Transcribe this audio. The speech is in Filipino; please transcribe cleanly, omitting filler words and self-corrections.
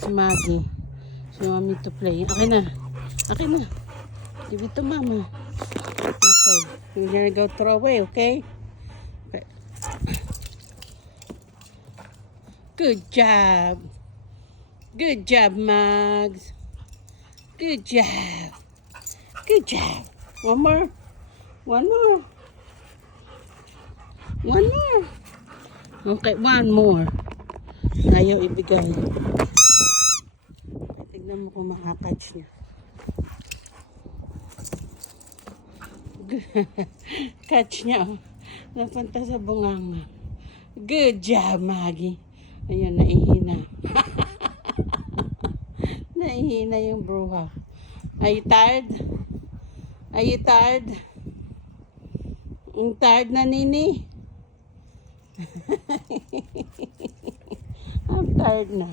Si Maggie. She want me to play. Okay na. Okay na. Give it to mama. Okay. You're gonna go throw away, okay? Okay. Good job. Good job, Mugs. Good job. Good job. One more. One more. One more. Okay, one more. Ayaw ibigay. Tignan mo kung makakatch niya. Catch niya, oh. Napunta sa bunganga. Good job, Maggie. Ayun, naihina. Naihina yung bruha. Are you tired? Are you tired? Ang tired na, Nini? I'm tired na.